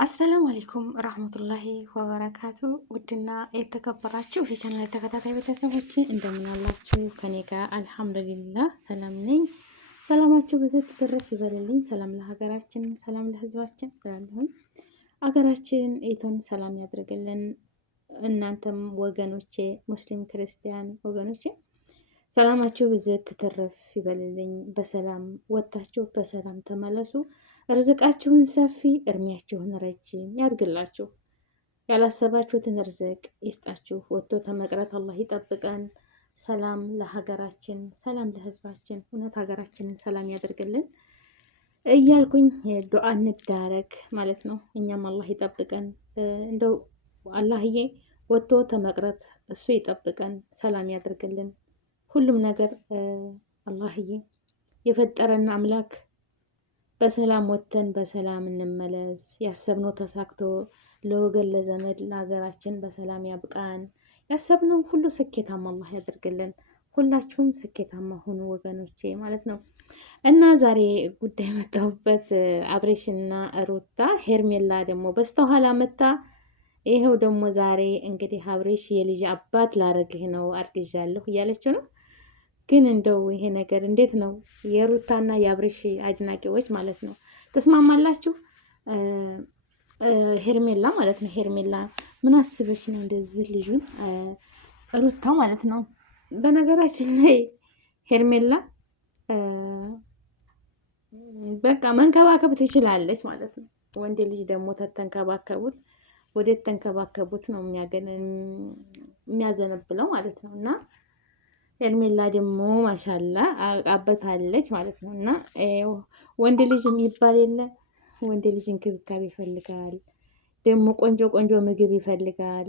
አሰላሙ አለይኩም ረህመቱላሂ ወበረካቱ። ውድና የተከበራችሁ የቻናል ተከታታይ ቤተሰቦች እንደምን አላችሁ? ከኔ ጋር አልሐምዱሊላህ ሰላም ነኝ። ሰላማችሁ ብዙ ትርፍ ይበልልኝ። ሰላም ለሀገራችን፣ ሰላም ለህዝባችን ብላለሁኝ። ሀገራችን ኢቶን ሰላም ያድርግልን። እናንተም ወገኖቼ ሙስሊም ክርስቲያን ወገኖቼ ሰላማችሁ ብዙ ትርፍ ይበልልኝ። በሰላም ወጥታችሁ በሰላም ተመለሱ። ርዝቃችሁን ሰፊ እድሜያችሁን ረጅም ያድርግላችሁ። ያላሰባችሁትን ርዝቅ ይስጣችሁ። ወጥቶ ተመቅረት አላህ ይጠብቀን። ሰላም ለሀገራችን፣ ሰላም ለህዝባችን። እውነት ሀገራችንን ሰላም ያደርግልን እያልኩኝ ዱዓ እንዳረግ ማለት ነው። እኛም አላህ ይጠብቀን። እንደው አላህዬ ወጥቶ ተመቅረት እሱ ይጠብቀን፣ ሰላም ያደርግልን። ሁሉም ነገር አላህዬ የፈጠረን አምላክ በሰላም ወጥተን በሰላም እንመለስ። ያሰብነው ተሳክቶ ለወገን ለዘመድ ለሀገራችን በሰላም ያብቃን። ያሰብነው ሁሉ ስኬታማ አላህ ያደርግልን። ሁላችሁም ስኬታማ ሁኑ ወገኖቼ ማለት ነው። እና ዛሬ ጉዳይ መጣሁበት አብሬሽና ሩታ፣ ሄርሜላ ደግሞ በስተኋላ መታ። ይሄው ደግሞ ዛሬ እንግዲህ አብሬሽ የልጅ አባት ላረግህ ነው አርግዣለሁ እያለችው ነው። ግን እንደው ይሄ ነገር እንዴት ነው? የሩታና የአብሬሽ አድናቂዎች ማለት ነው ተስማማላችሁ? ሄርሜላ ማለት ነው። ሄርሜላ ምን አስበሽ ነው እንደዚህ ልጁን ሩታ ማለት ነው። በነገራችን ላይ ሄርሜላ በቃ መንከባከብ ትችላለች ማለት ነው። ወንድ ልጅ ደግሞ ተተንከባከቡት ወደ ተንከባከቡት ነው የሚያዘነብለው ማለት ነው። እና ሄርሜላ ደግሞ ማሻላ አቃበታለች ማለት ነው። እና ወንድ ልጅ የሚባል የለ ወንድ ልጅ እንክብካቤ ይፈልጋል። ደግሞ ቆንጆ ቆንጆ ምግብ ይፈልጋል።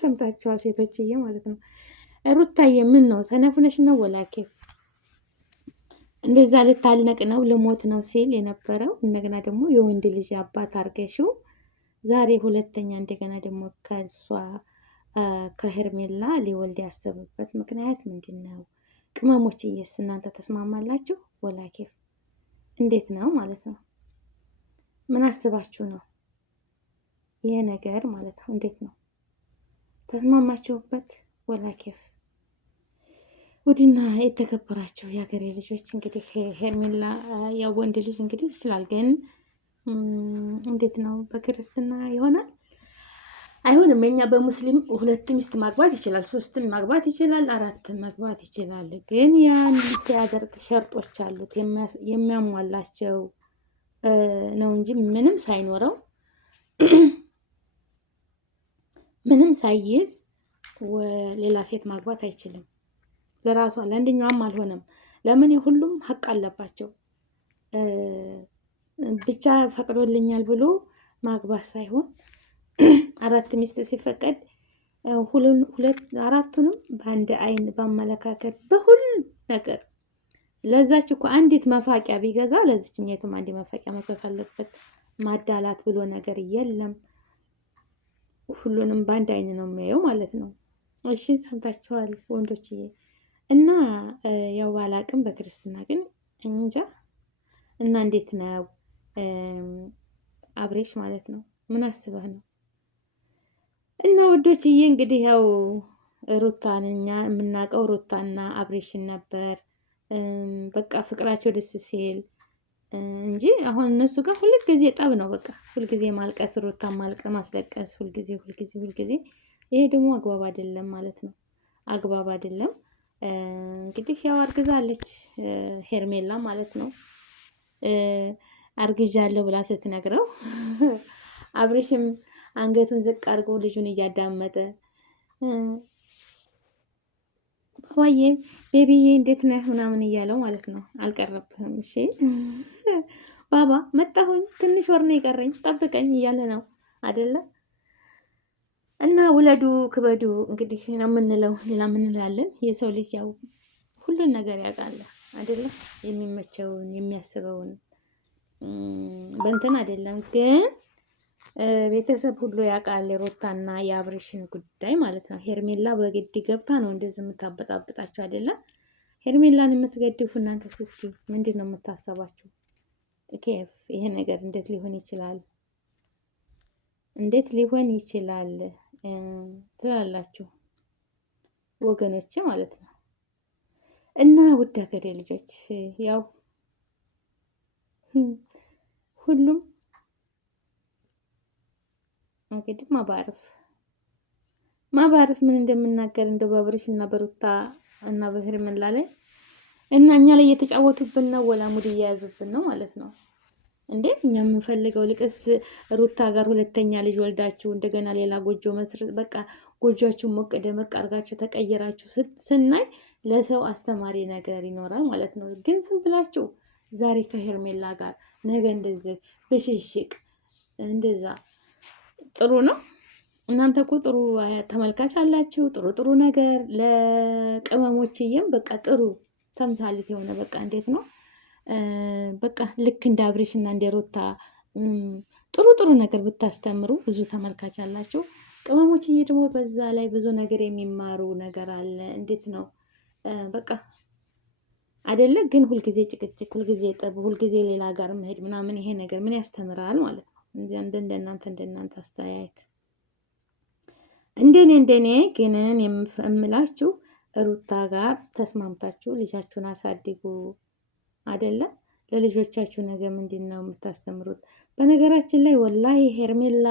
ሰምታችኋል ሴቶችዬ ማለት ነው። ሩታዬ ምን ነው ሰነፉነሽ ነው ወላኬፍ እንደዛ ልታልነቅ ነው ልሞት ነው ሲል የነበረው እንደገና ደግሞ የወንድ ልጅ አባት አርገሽው ዛሬ ሁለተኛ እንደገና ደግሞ ከሷ ከሄርሜላ ሊወልድ ያሰበበት ምክንያት ምንድን ነው? ቅመሞችዬስ እናንተ ተስማማላችሁ? ወላኬፍ እንዴት ነው ማለት ነው? ምን አስባችሁ ነው ይሄ ነገር ማለት ነው? እንዴት ነው ተስማማችሁበት? ወላኬፍ ውድና የተከበራችሁ የሀገሬ ልጆች እንግዲህ ሄርሜላ ያው ወንድ ልጅ እንግዲህ ይችላል፣ ግን እንዴት ነው በክርስትና ይሆናል? አይሆንም። የኛ በሙስሊም 2 ሚስት ማግባት ይችላል፣ 3 ማግባት ይችላል፣ 4 ማግባት ይችላል። ግን ያን ሲያደርግ ሸርጦች አሉት የሚያሟላቸው ነው እንጂ ምንም ሳይኖረው ምንም ሳይይዝ ሌላ ሴት ማግባት አይችልም። ለራሷ ለአንደኛዋም አልሆነም። ለምን? ሁሉም ሀቅ አለባቸው። ብቻ ፈቅዶልኛል ብሎ ማግባት ሳይሆን 4 ሚስት ሲፈቀድ አራቱንም በአንድ አይን በአመለካከት በሁሉ ነገር ለዛች እኮ አንዲት መፋቂያ ቢገዛ ለዚችኛቱም አንድ መፋቂያ መግዛት አለበት። ማዳላት ብሎ ነገር የለም። ሁሉንም በአንድ አይን ነው የሚያየው ማለት ነው። እሺ ሰምታችኋል ወንዶችዬ። እና ያው ባላቅም በክርስትና ግን እንጃ። እና እንዴት ነው አብሬሽ ማለት ነው ምን አስበህ ነው? እና ወዶችዬ እንግዲህ ያው ሩታን እኛ የምናውቀው ሩታና አብሬሽን ነበር። በቃ ፍቅራቸው ደስ ሲል እንጂ አሁን እነሱ ጋር ሁልጊዜ ጠብ ነው። በቃ ሁልጊዜ ማልቀስ፣ ሩታ ማስለቀስ፣ ሁልጊዜ ይሄ ደግሞ አግባብ አይደለም ማለት ነው። አግባብ አይደለም። እንግዲህ ያው አርግዛለች ሄርሜላ ማለት ነው። አርግዣለሁ ብላ ስትነግረው አብሬሽም አንገቱን ዝቅ አድርጎ ልጁን እያዳመጠ ባባዬ ቤቢዬ እንዴት ነህ ምናምን እያለው ማለት ነው። አልቀረብህም እሺ ባባ መጣሁኝ፣ ትንሽ ወር ነው የቀረኝ ጠብቀኝ እያለ ነው አይደለ? እና ውለዱ ክበዱ እንግዲህ ነው የምንለው። ሌላ ምን እንላለን? የሰው ልጅ ያው ሁሉን ነገር ያውቃል አይደለ? የሚመቸውን የሚያስበውን በእንትን አይደለም ግን ቤተሰብ ሁሉ ያውቃል የሩታና የአብሬሽን ጉዳይ ማለት ነው። ሄርሜላ በግድ ገብታ ነው እንደዚህ የምታበጣብጣቸው አይደለም። ሄርሜላን የምትገድፉ እናንተስ እስኪ ምንድን ነው የምታሰባችሁ? ኬፍ ይሄ ነገር እንዴት ሊሆን ይችላል? እንዴት ሊሆን ይችላል ትላላችሁ ወገኖች ማለት ነው። እና ውድ ሀገሬ ልጆች ያው ሁሉም እንግዲህ ማባረፍ ምን እንደምናገር እንደው በአብርሽ እና በሩታ እና በሄርሜላ ላይ እና እኛ ላይ እየተጫወቱብን ነው፣ ወላ ሙድ እየያዙብን ነው ማለት ነው። እንዴ እኛ የምንፈልገው ልቅስ ሩታ ጋር ሁለተኛ ልጅ ወልዳችሁ እንደገና ሌላ ጎጆ መስረት በቃ ጎጆአችሁ ሞቅ ደመቅ አድርጋችሁ ተቀየራችሁ ስናይ ለሰው አስተማሪ ነገር ይኖራል ማለት ነው። ግን ዝም ብላችሁ ዛሬ ከሄርሜላ ጋር ነገ እንደዚህ ብሽሽቅ እንደዛ ጥሩ ነው? እናንተ እኮ ጥሩ ተመልካች አላችሁ። ጥሩ ነገር ለቅመሞችዬም በቃ ጥሩ ተምሳሌት የሆነ በቃ እንዴት ነው በቃ ልክ እንደ አብሬሽ እና እንደ ሩታ ጥሩ ነገር ብታስተምሩ ብዙ ተመልካች አላችሁ። ቅመሞችዬ ደግሞ በዛ ላይ ብዙ ነገር የሚማሩ ነገር አለ። እንዴት ነው በቃ አይደለ? ግን ሁልጊዜ ጭቅጭቅ፣ ሁልጊዜ ጠብ፣ ሁልጊዜ ሌላ ጋር መሄድ ምናምን ይሄ ነገር ምን ያስተምራል ማለት ነው? እንደናንተ አስተያየት እንደኔ ግን የምላችሁ ሩታ ጋር ተስማምታችሁ ልጃችሁን አሳድጉ። አይደለም ለልጆቻችሁ ነገ ምንድን ነው የምታስተምሩት? በነገራችን ላይ ወላሂ ሄርሜላ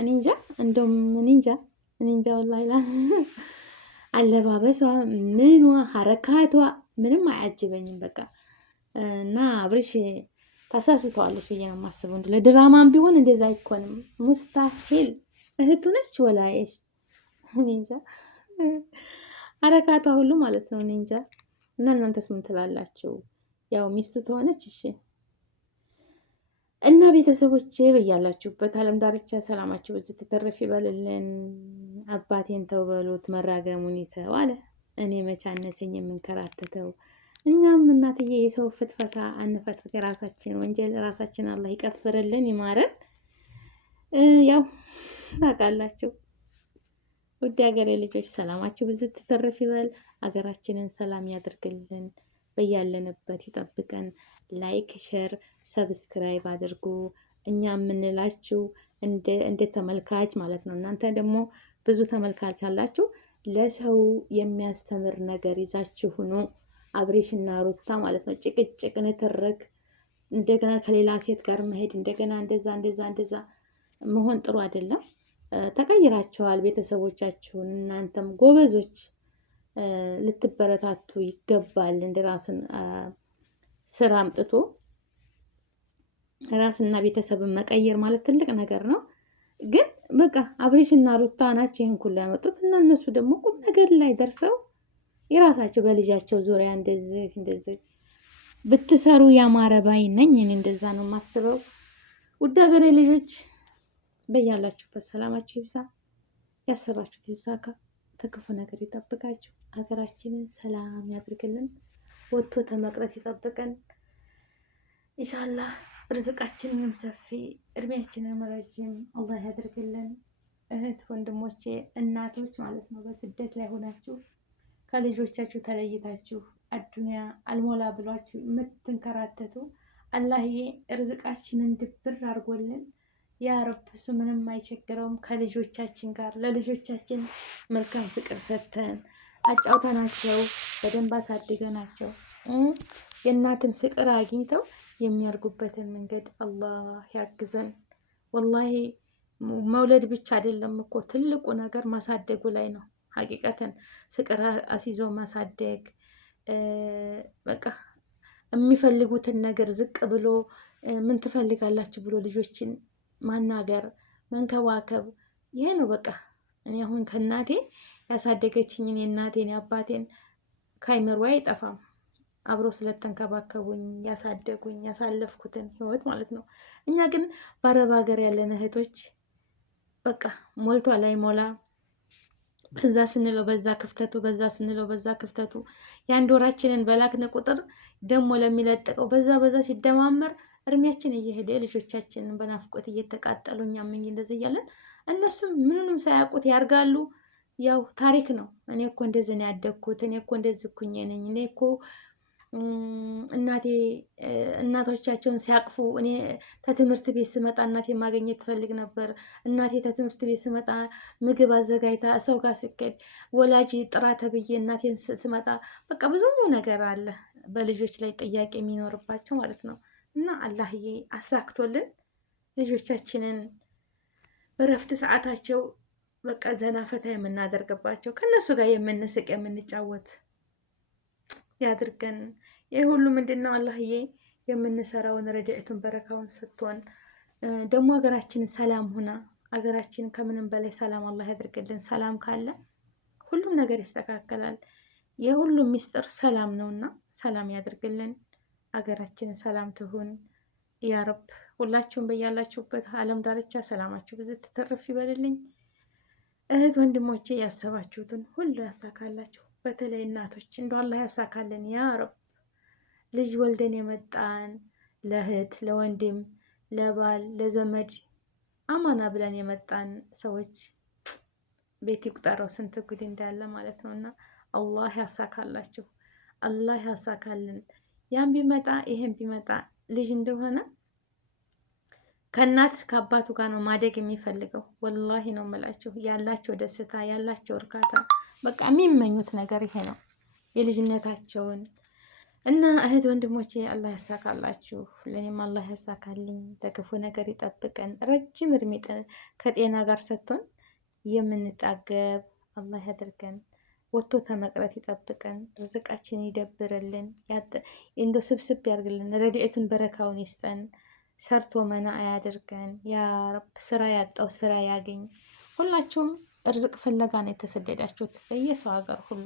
እኔ እንጃ ወላሂ አለባበሷ ምኗ ሀረካቷ ምንም አያጅበኝም በቃ እና አብርሽ ታሳስተዋለች ብዬ ነው የማስበው። እንደ ለድራማም ቢሆን እንደዛ አይኮንም። ሙስታሂል እህቱ ነች ወላይሽ እኔ እንጃ አረካቷ ሁሉ ማለት ነው እኔ እንጃ። እና እናንተስ ምን ትላላችሁ? ያው ሚስቱ ትሆነች እሺ። እና ቤተሰቦቼ በያላችሁበት ዓለም ዳርቻ ሰላማችሁ ብዙ ትተረፍ ይበልልን። አባቴን ተው በሉት መራገሙን ይተው አለ። እኔ መቻነሰኝ የምንከራተተው እኛም እናትዬ የሰው ፍትፈታ አንፈትፍት። የራሳችን ወንጀል ራሳችን አላህ ይቀፍርልን ይማረን። ያው ታውቃላችሁ ውድ ሀገሬ ልጆች ሰላማችሁ ብዙ ትተረፍ ይበል። ሀገራችንን ሰላም ያድርግልን፣ በያለንበት ይጠብቀን። ላይክ፣ ሼር፣ ሰብስክራይብ አድርጉ። እኛ የምንላችሁ እንደ ተመልካች ማለት ነው። እናንተ ደግሞ ብዙ ተመልካች አላችሁ። ለሰው የሚያስተምር ነገር ይዛችሁ ኑ። አብሬሽ እና ሩታ ማለት ነው። ጭቅጭቅ፣ ንትርክ፣ እንደገና ከሌላ ሴት ጋር መሄድ፣ እንደገና እንደዛ መሆን ጥሩ አይደለም። ተቀይራችኋል ቤተሰቦቻችሁን። እናንተም ጎበዞች ልትበረታቱ ይገባል። እንደ ራስን ስራ አምጥቶ ራስና ቤተሰብን መቀየር ማለት ትልቅ ነገር ነው። ግን በቃ አብሬሽ እና ሩታ ናቸው ይህን ሁሉ ያመጡት እና እነሱ ደግሞ ቁም ነገር ላይ ደርሰው የራሳቸው በልጃቸው ዙሪያ እንደዚህ ብትሰሩ ያማረ ባይ ነኝ። እኔ እንደዛ ነው የማስበው። ውድ ሀገሬ ልጆች በያላችሁበት ሰላማችሁ ይብዛ፣ ያሰባችሁት ይሳካ፣ ተክፉ ነገር ይጠብቃችሁ፣ ሀገራችንን ሰላም ያድርግልን፣ ወጥቶ ተመቅረት ይጠብቀን ኢንሻአላህ። ርዝቃችንንም ሰፊ እድሜያችንን ረጅም አላህ ያድርግልን። እህት ወንድሞቼ፣ እናቶች ማለት ነው በስደት ላይ ሆናችሁ ከልጆቻችሁ ተለይታችሁ አዱንያ አልሞላ ብሏችሁ የምትንከራተቱ አላህዬ ርዝቃችንን ድብር አድርጎልን ያ ረብ። እሱ ምንም አይቸግረውም። ከልጆቻችን ጋር ለልጆቻችን መልካም ፍቅር ሰጥተን አጫውተናቸው በደንብ አሳድገናቸው የእናትን ፍቅር አግኝተው የሚያርጉበትን መንገድ አላህ ያግዘን። ወላሂ መውለድ ብቻ አይደለም እኮ ትልቁ ነገር ማሳደጉ ላይ ነው። ሀቂቀተን ፍቅር አስይዞ ማሳደግ በቃ የሚፈልጉትን ነገር ዝቅ ብሎ ምን ትፈልጋላችሁ ብሎ ልጆችን ማናገር፣ መንከባከብ ይሄ ነው በቃ። እኔ አሁን ከእናቴ ያሳደገችኝን የእናቴን የአባቴን ከአይምሮ አይጠፋም። አብሮ ስለተንከባከቡኝ ያሳደጉኝ ያሳለፍኩትን ህይወት ማለት ነው። እኛ ግን በአረብ ሀገር ያለን እህቶች በቃ ሞልቷ ላይ ሞላ በዛ ስንለው በዛ ክፍተቱ፣ በዛ ስንለው በዛ ክፍተቱ፣ የአንድ ወራችንን በላክን ቁጥር ደግሞ ለሚለጥቀው በዛ ሲደማመር እድሜያችን እየሄደ ልጆቻችንን በናፍቆት እየተቃጠሉ እኛም እንደዚህ እያለን እነሱም ምንም ሳያውቁት ያርጋሉ። ያው ታሪክ ነው። እኔ እኮ እንደዚህ ነው ያደግኩት፣ እኔ እኮ እንደዚህ ኩኜ ነኝ፣ እኔ እኮ እናቶቻቸውን ሲያቅፉ እኔ ከትምህርት ቤት ስመጣ እናቴ ማግኘት ትፈልግ ነበር። እናቴ ከትምህርት ቤት ስመጣ ምግብ አዘጋጅታ ሰው ጋር ስኬድ ወላጅ ጥራ ተብዬ እናቴን ስትመጣ በቃ ብዙ ነገር አለ በልጆች ላይ ጥያቄ የሚኖርባቸው ማለት ነው። እና አላህዬ አሳክቶልን ልጆቻችንን በረፍት ሰዓታቸው በቃ ዘና ፈታ የምናደርግባቸው ከነሱ ጋር የምንስቅ የምንጫወት ያድርገን። ይህ ሁሉ ምንድን ነው አላህዬ የምንሰራውን ረድኤቱን በረካውን ስትሆን ደግሞ ሀገራችንን ሰላም ሁና ሀገራችንን ከምንም በላይ ሰላም አላህ ያድርግልን። ሰላም ካለ ሁሉም ነገር ይስተካከላል። የሁሉም ሚስጥር ሰላም ነውና ሰላም ያድርግልን። ሀገራችንን ሰላም ትሁን ያ ረብ። ሁላችሁም በያላችሁበት ዓለም ዳርቻ ሰላማችሁ ብዙ ትተርፍ ይበልልኝ። እህት ወንድሞቼ ያሰባችሁትን ሁሉ ያሳካላችሁ። በተለይ እናቶች እንደው አላህ ያሳካልን ያ ረብ። ልጅ ወልደን የመጣን ለእህት ለወንድም ለባል ለዘመድ አማና ብለን የመጣን ሰዎች ቤት ይቁጠረው ስንት ጉድ እንዳለ ማለት ነው። እና አላህ ያሳካላችሁ፣ አላህ ያሳካልን። ያን ቢመጣ ይሄን ቢመጣ ልጅ እንደሆነ ከእናት ከአባቱ ጋር ነው ማደግ የሚፈልገው። ወላሂ ነው የምላችሁ። ያላቸው ደስታ ያላቸው እርካታ በቃ የሚመኙት ነገር ይሄ ነው የልጅነታቸውን። እና እህት ወንድሞቼ አላህ ያሳካላችሁ፣ ለእኔም አላህ ያሳካልኝ፣ ተክፉ ነገር ይጠብቀን፣ ረጅም እድሜ ከጤና ጋር ሰጥቶን የምንጣገብ አላህ ያድርገን። ወጥቶ ተመቅረት ይጠብቀን፣ ርዝቃችን ይደብርልን፣ እንደው ስብስብ ያርግልን፣ ረድኤቱን በረካውን ይስጠን፣ ሰርቶ መና አያድርገን። ያ ረብ ስራ ያጣው ስራ ያገኝ። ሁላችሁም ርዝቅ ፍለጋ ነው የተሰደዳችሁት በየሰው ሀገር ሁሉ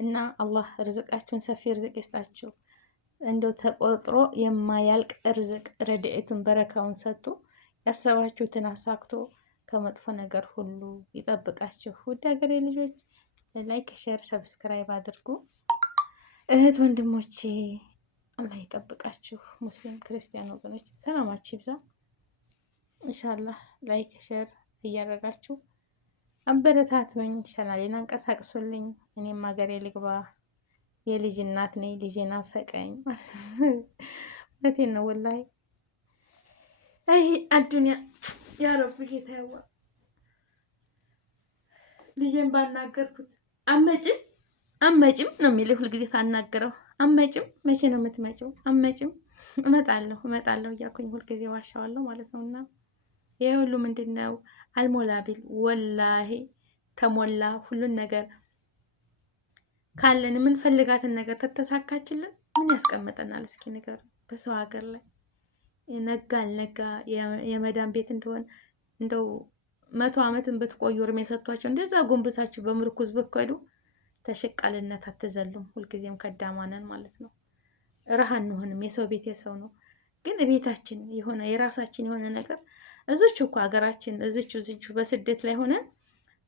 እና አላህ ርዝቃችሁን ሰፊ ርዝቅ ይስጣችሁ። እንደው ተቆጥሮ የማያልቅ ርዝቅ ረድኤቱን በረካውን ሰጥቶ ያሰባችሁትን አሳክቶ ከመጥፎ ነገር ሁሉ ይጠብቃችሁ። ውድ ሀገሬ ልጆች ላይክ፣ ሼር፣ ሰብስክራይብ አድርጉ። እህት ወንድሞቼ አላህ ይጠብቃችሁ። ሙስሊም ክርስቲያን ወገኖች ሰላማችሁ ይብዛ። ኢንሻአላህ ላይክ ሼር እያደረጋችሁ አበረታቱኝ። ቻናሌን አንቀሳቅሱልኝ። እኔም ሀገሬ ልግባ። የልጅ እናት ነኝ። ልጄ ናፈቀኝ። እውነቴን ነው ወላሂ። አይ አዱንያ ያ ረብ ጌታ ያዋ ልጄን ባናገርኩት አመጭም ነው የሚለው ሁልጊዜ ታናገረው። አመጭም መቼ ነው የምትመጪው? አመጭም እመጣለሁ እያልኩኝ ሁልጊዜ ዋሻዋለሁ ማለት ነው። እና ይሄ ሁሉ ምንድን ነው አልሞላ ቢል ወላሂ ተሞላ። ሁሉን ነገር ካለን የምንፈልጋትን ነገር ተተሳካችልን ምን ያስቀምጠናል? እስኪ ነገር በሰው ሀገር ላይ ነጋ አልነጋ የመዳን ቤት እንደሆን እንደው 100 ዓመትን ብትቆዩ እርሜ ሰጥቷቸው እንደዛ ጎንብሳችሁ በምርኩዝ ብትሄዱ ተሸቃልነት አትዘሉም። ሁልጊዜም ከዳማነን ማለት ነው። ረሃ እንሆንም። የሰው ቤት የሰው ነው። ግን ቤታችን የሆነ የራሳችን የሆነ ነገር እዚች እኮ ሀገራችን እዚች በስደት ላይ ሆነን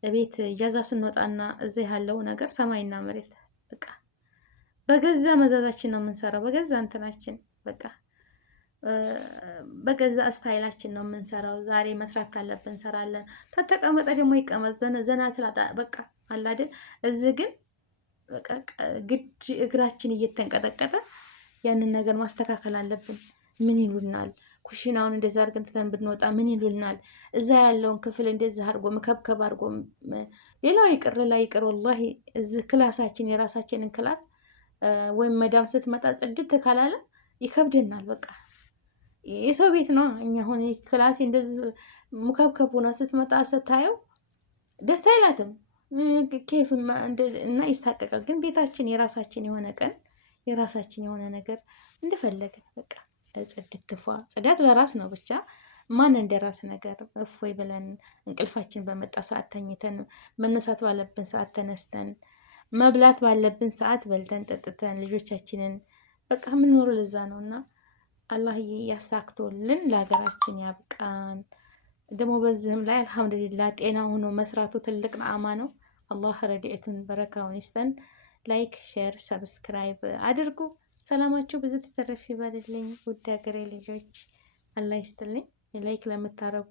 ቤት እጃዛ ስንወጣና እዚህ ያለው ነገር ሰማይና መሬት በቃ በገዛ መዛዛችን ነው የምንሰራው። በገዛ እንትናችን በቃ በገዛ ስታይላችን ነው የምንሰራው። ዛሬ መስራት ካለብን እንሰራለን። ተተቀመጠ ደግሞ ይቀመጥ ዘና ትላጣ በቃ አለ አይደል? እዚህ ግን በቃ ግድ እግራችን እየተንቀጠቀጠ ያንን ነገር ማስተካከል አለብን። ምን ይሉናል? ኩሽናውን እንደዛ አድርገን ትተን ብንወጣ ምን ይሉናል? እዛ ያለውን ክፍል እንደዛ አድርጎ መከብከብ አድርጎ ሌላው ይቅር ላይ ይቅር ወላሂ እዚህ ክላሳችን የራሳችንን ክላስ ወይም መዳም ስትመጣ ጽድት ካላለ ይከብድናል። በቃ የሰው ቤት ነው። እኛ ሆነ ክላሴ እንደዚህ ሙከብከብ ሆና ስትመጣ ስታየው ደስታ አይላትም ኬፍ እና ይሳቀቃል። ግን ቤታችን የራሳችን የሆነ ቀን የራሳችን የሆነ ነገር እንደፈለግን በቃ ጽድት ፏ ጽዳት ለራስ ነው። ብቻ ማን እንደራስ ነገር እፎይ ብለን እንቅልፋችን በመጣ ሰዓት ተኝተን መነሳት ባለብን ሰዓት ተነስተን መብላት ባለብን ሰዓት በልተን ጠጥተን ልጆቻችንን በቃ የምንኖረው ለዛ ነው። እና አላህዬ ያሳክቶልን ለሀገራችን ያብቃን። ደግሞ በዚህም ላይ አልሐምዱሊላህ ጤና ሆኖ መስራቱ ትልቅ ነዓማ ነው። አላህ ረድኤቱን በረካውን ይስጠን። ላይክ ሼር ሰብስክራይብ አድርጉ። ሰላማችሁ ብዙ ተተረፍ ይበልልኝ። ውድ ሀገሬ ልጆች አላህ ይስጥልኝ። ላይክ ለምታረጉ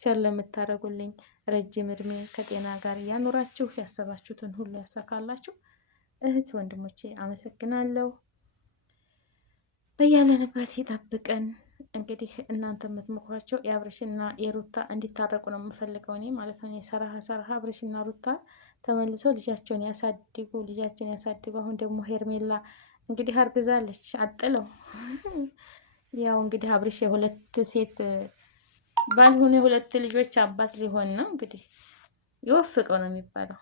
ሼር ለምታረጉልኝ ረጅም እድሜ ከጤና ጋር ያኑራችሁ። ያሰባችሁትን ሁሉ ያሳካላችሁ። እህት ወንድሞቼ አመሰግናለሁ። በያለንበት ይጠብቀን። እንግዲህ እናንተ የምትመክሯቸው የአብርሽና የሩታ እንዲታረቁ ነው የምፈልገው እኔ ማለት ነው። ሰራሀ አብርሽና ሩታ ተመልሰው ልጃቸውን ያሳድጉ። አሁን ደግሞ ሄርሜላ እንግዲህ አርግዛለች አጥለው ያው እንግዲህ አብርሽ የሁለት ሴት ባልሆነ የሁለት ልጆች አባት ሊሆን ነው እንግዲህ ይወፍቀው ነው የሚባለው።